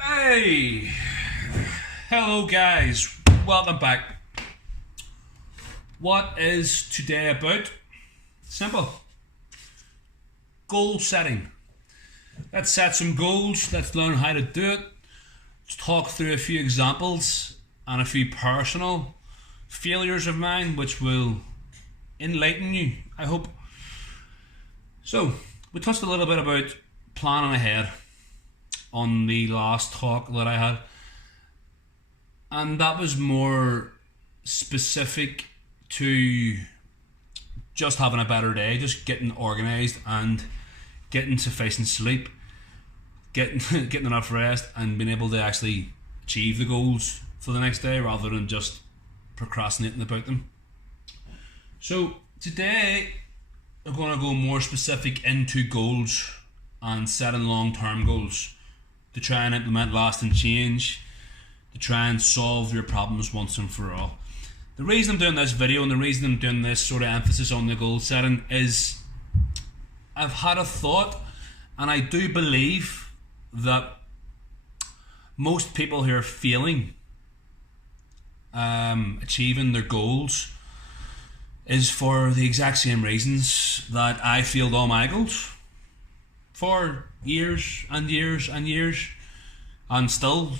Hey, hello guys, welcome back. What is today about? Simple. Goal setting. Let's set some goals, let's learn how to do it. Let's talk through a few examples and a few personal failures of mine which will enlighten you, I hope. So, we touched a little bit about planning ahead on the last talk that I had, and that was more specific to just having a better day, just getting organised and getting sufficient sleep, getting getting enough rest, and being able to actually achieve the goals for the next day rather than just procrastinating about them. So today we're going to go more specific into goals and setting long-term goals to try and implement lasting change, to try and solve your problems once and for all. The reason I'm doing this video and the reason I'm doing this sort of emphasis on the goal setting is I've had a thought, and I do believe that most people who are failing achieving their goals is for the exact same reasons that I failed all my goals for years and years and years, and still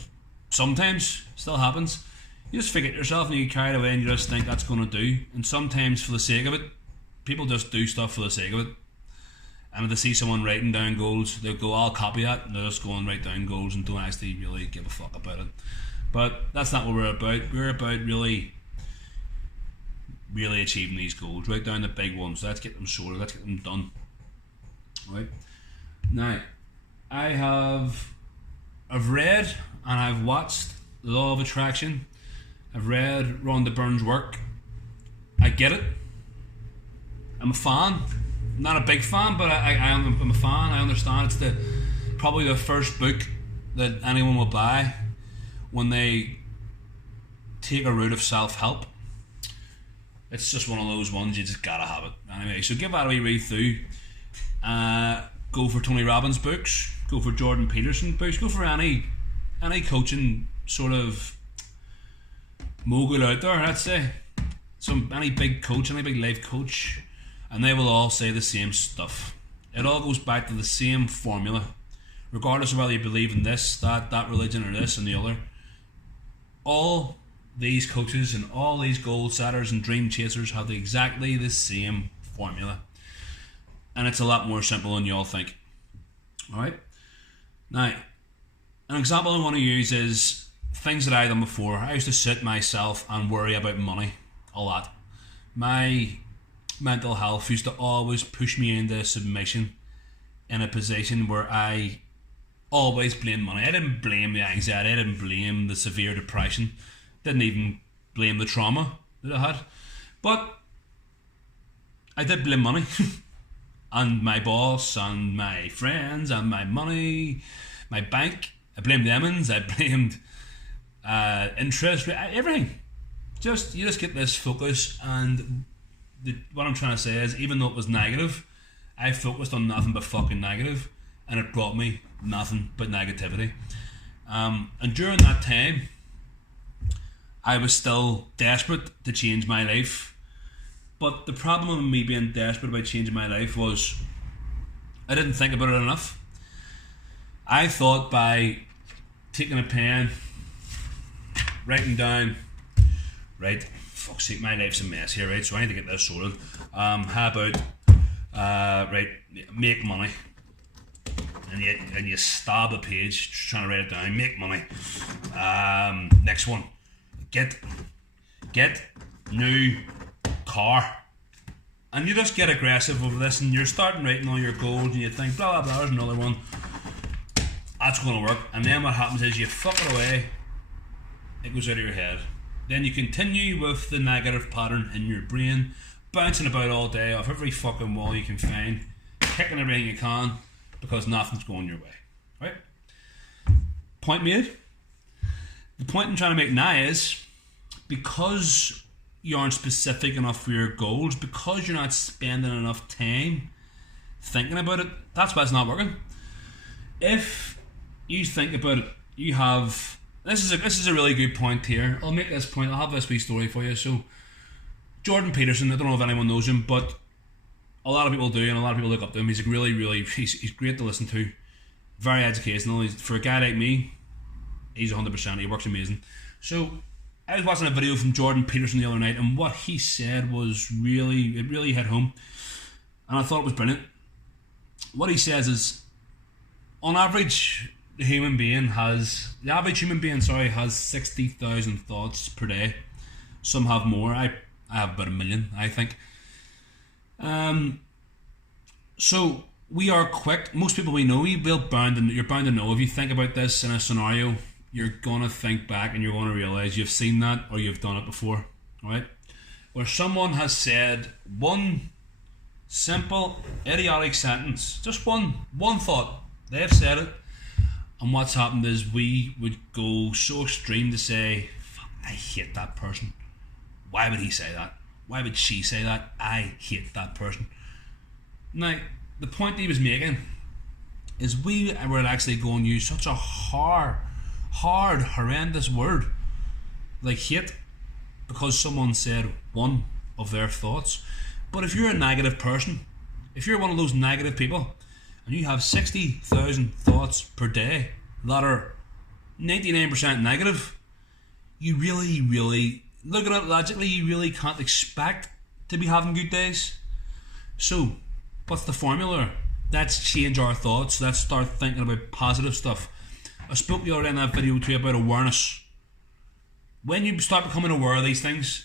sometimes still happens. You just forget yourself and you get carried away and you just think that's going to do, and sometimes for the sake of it, people just do stuff for the sake of it. And if they see someone writing down goals, they'll go, I'll copy that, and they'll just go and write down goals and don't actually really give a fuck about it. But that's not what we're about. We're about really achieving these goals. Write down the big ones, let's get them sorted, let's get them done. Right? Now, I've read and I've watched The Law of Attraction. I've read Rhonda Byrne's work. I get it. I'm a fan. I'm not a big fan, but I'm a fan. I understand it's probably the first book that anyone will buy when they take a route of self-help. It's just one of those ones you just gotta have it. Anyway, so give that a wee read through. Go for Tony Robbins books, go for Jordan Peterson books, go for any coaching sort of mogul out there, I'd say. Any big coach, any big life coach, and they will all say the same stuff. It all goes back to the same formula. Regardless of whether you believe in this, that religion, or this and the other. All these coaches and all these goal setters and dream chasers have exactly the same formula. And it's a lot more simple than you all think. Alright? Now, an example I want to use is things that I've done before. I used to sit myself and worry about money a lot. My mental health used to always push me into submission in a position where I always blamed money. I didn't blame the anxiety, I didn't blame the severe depression, didn't even blame the trauma that I had. But I did blame money. And my boss, and my friends, and my money, my bank. I blamed Emmons, I blamed interest, everything. You just get this focus, and what I'm trying to say is, even though it was negative, I focused on nothing but fucking negative, and it brought me nothing but negativity. And during that time, I was still desperate to change my life. But the problem with me being desperate about changing my life was I didn't think about it enough. I thought by taking a pen, writing down, right, fuck's sake, my life's a mess here, right, so I need to get this sorted. How about, right, make money. And you stab a page just trying to write it down, make money. Next one, get new car. And you just get aggressive over this, and you're starting writing all your goals, and you think blah blah blah, there's another one, that's going to work. And then what happens is you fuck it away, it goes out of your head. Then you continue with the negative pattern in your brain, bouncing about all day off every fucking wall you can find, kicking everything you can, because nothing's going your way. Right? Point made. The point I'm trying to make now is, because you aren't specific enough for your goals, because you're not spending enough time thinking about it, that's why it's not working. If you think about it you have this is a really good point here. I'll make this point. I'll have this wee story for you. So Jordan Peterson, I don't know if anyone knows him, but a lot of people do, and a lot of people look up to him. He's he's great to listen to. Very educational. For a guy like me, he's 100%. He works amazing. So I was watching a video from Jordan Peterson the other night, and what he said was really hit home, and I thought it was brilliant. What he says is, on average, the average human being has 60,000 thoughts per day. Some have more. I have about 1 million, I think. So we are quick. Most people we know, you're bound to know. If you think about this in a scenario, you're gonna think back and you're gonna realise you've seen that or you've done it before, right? Where someone has said one simple, idiotic sentence, just one thought. They've said it, and what's happened is we would go so extreme to say, I hate that person. Why would he say that? Why would she say that? I hate that person. Now, the point he was making is we were actually going to use such a hard, horrendous word like hate because someone said one of their thoughts. But if you're a negative person, if you're one of those negative people, and you have 60,000 thoughts per day that are 99% negative, you really, looking at it logically, you really can't expect to be having good days. So, what's the formula? Let's change our thoughts. Let's start thinking about positive stuff. I spoke the other day in that video to you about awareness. When you start becoming aware of these things,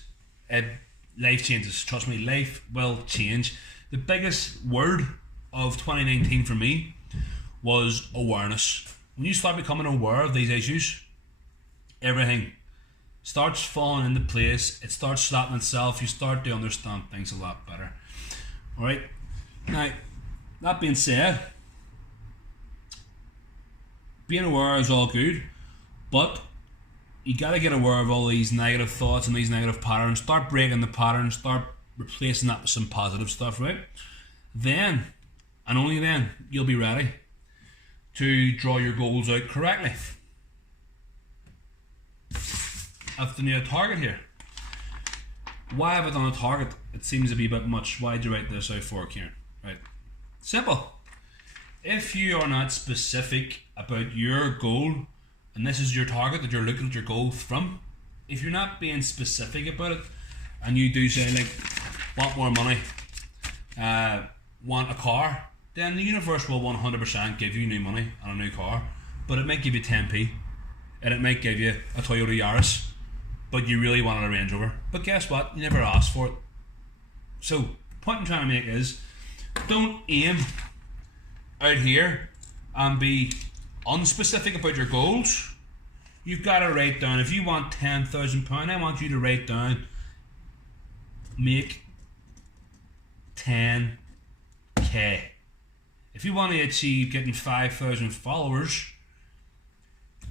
life changes. Trust me, life will change. The biggest word of 2019 for me was awareness. When you start becoming aware of these issues, everything starts falling into place. It starts slapping itself. You start to understand things a lot better. Alright? Now, that being said, being aware is all good, but you gotta get aware of all these negative thoughts and these negative patterns. Start breaking the patterns. Start replacing that with some positive stuff, right? Then, and only then, you'll be ready to draw your goals out correctly. I've done a target here. Why have I done a target? It seems to be a bit much. Why did you write this out for, Kieran? Right. Simple. If you are not specific about your goal, and this is your target that you're looking at your goal from, if you're not being specific about it, and you do say like, want more money, want a car, then the universe will 100% give you new money and a new car, but it might give you 10p, and it might give you a Toyota Yaris, but you really wanted a Range Rover. But guess what? You never asked for it. So, the point I'm trying to make is, don't aim out here and be unspecific about your goals. You've got to write down, if you want £10,000, I want you to write down, make 10k. If you want to achieve getting 5,000 followers,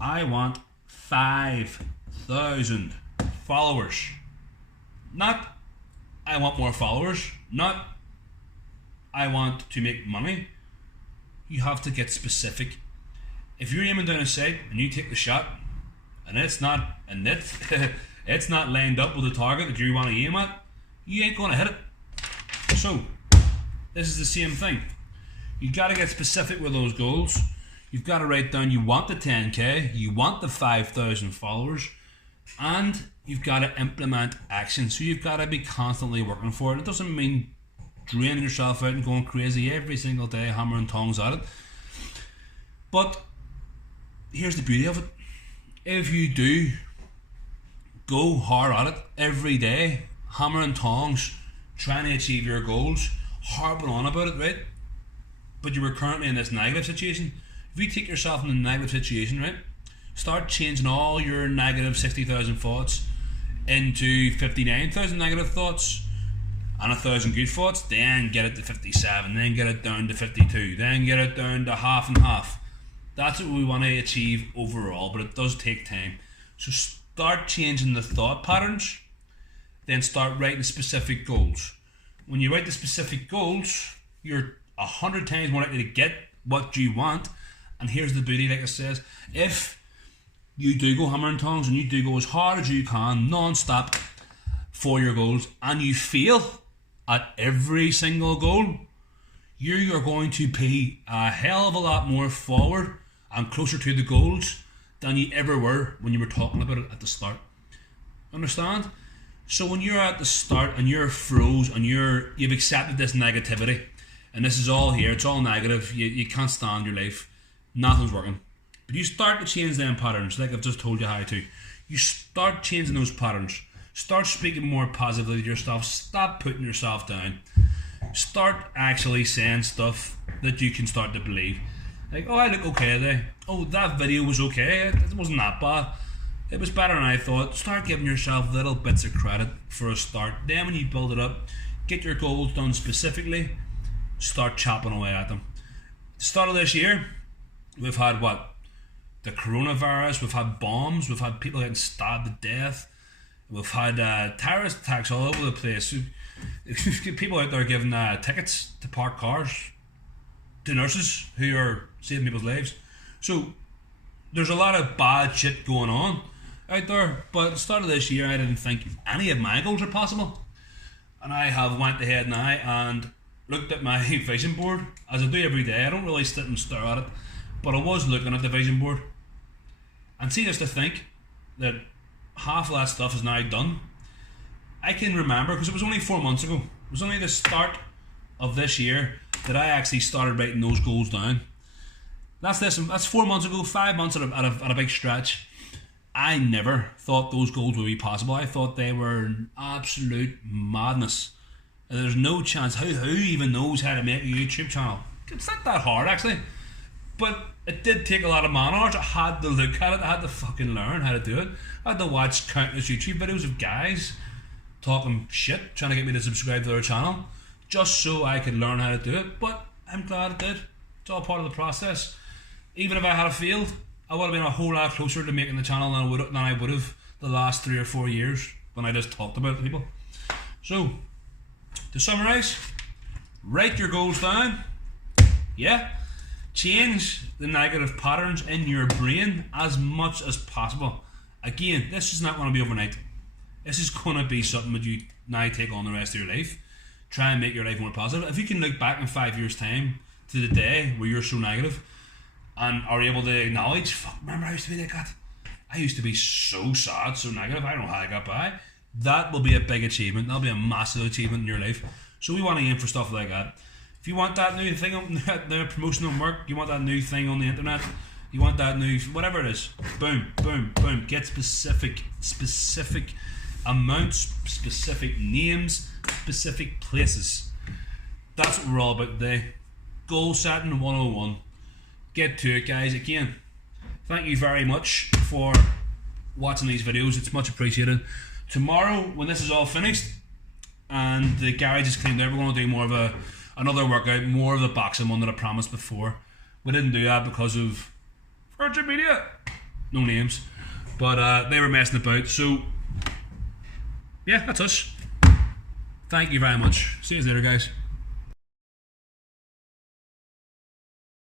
I want 5,000 followers. Not I want more followers, not I want to make money. You have to get specific. If you're aiming down a sight and you take the shot and it's not it's not lined up with the target that you want to aim at, you ain't gonna hit it. So this is the same thing. You gotta get specific with those goals. You've got to write down you want the 10k, you want the 5,000 followers, and you've got to implement action. So you've got to be constantly working for it. It doesn't mean draining yourself out and going crazy every single day, hammering tongs at it. But here's the beauty of it. If you do go hard at it every day, hammering tongs, trying to achieve your goals, harping on about it, right? But you were currently in this negative situation. If you take yourself in a negative situation, right, start changing all your negative 60,000 thoughts into 59,000 negative thoughts and 1,000 good thoughts, then get it to 57, then get it down to 52, then get it down to half and half. That's what we want to achieve overall, but it does take time. So start changing the thought patterns, then start writing specific goals. When you write the specific goals, you're 100 times more likely to get what you want. And here's the beauty, like it says, if you do go hammer and tongs and you do go as hard as you can, non-stop, for your goals, and you fail at every single goal, you are going to be a hell of a lot more forward and closer to the goals than you ever were when you were talking about it at the start. Understand? So when you're at the start and you're froze and you've accepted this negativity, and this is all here, it's all negative, you can't stand your life, nothing's working. But you start to change them patterns, like I've just told you how to. You start changing those patterns. Start speaking more positively to yourself. Stop putting yourself down. Start actually saying stuff that you can start to believe. Like, oh, I look okay today. Oh, that video was okay. It wasn't that bad. It was better than I thought. Start giving yourself little bits of credit for a start. Then when you build it up, get your goals done specifically, start chopping away at them. The start of this year, we've had what? The coronavirus, we've had bombs, we've had people getting stabbed to death, we've had terrorist attacks all over the place. People out there giving tickets to park cars to nurses who are saving people's lives. So there's a lot of bad shit going on out there, but at the start of this year I didn't think any of my goals are possible, and I have went ahead now and looked at my vision board, as I do every day. I don't really sit and stare at it, but I was looking at the vision board, and see, just to think that half of that stuff is now done. I can remember, because it was only 4 months ago, it was only the start of this year that I actually started writing those goals down. That's 4 months ago, 5 months at a big stretch. I never thought those goals would be possible. I thought they were absolute madness. There's no chance. Who even knows how to make a YouTube channel? It's not that hard, actually. But it did take a lot of man hours. I had to look at it. I had to fucking learn how to do it. I had to watch countless YouTube videos of guys talking shit, trying to get me to subscribe to their channel, just so I could learn how to do it. But I'm glad it did. It's all part of the process. Even if I had failed, I would have been a whole lot closer to making the channel than I would have the last 3 or 4 years when I just talked about it to people. So, to summarise, write your goals down. Yeah. Change the negative patterns in your brain as much as possible. Again, this is not going to be overnight. This is going to be something that you now take on the rest of your life. Try and make your life more positive. If you can look back in 5 years' time to the day where you're so negative and are able to acknowledge, fuck, remember I used to be like that? I used to be so sad, so negative, I don't know how I got by. That will be a big achievement. That'll be a massive achievement in your life. So we want to aim for stuff like that. If you want that new thing, the promotion on work, you want that new thing on the internet, you want that new, whatever it is, boom, boom, boom. Get specific amounts, specific names, specific places. That's what we're all about today. Goal setting 101. Get to it, guys. Again, thank you very much for watching these videos. It's much appreciated. Tomorrow, when this is all finished and the garage is cleaned out, we're going to do more of another workout, more of the boxing one that I promised before. We didn't do that because of Virgin Media. No names. But they were messing about. So, yeah, that's us. Thank you very much. See you later, guys.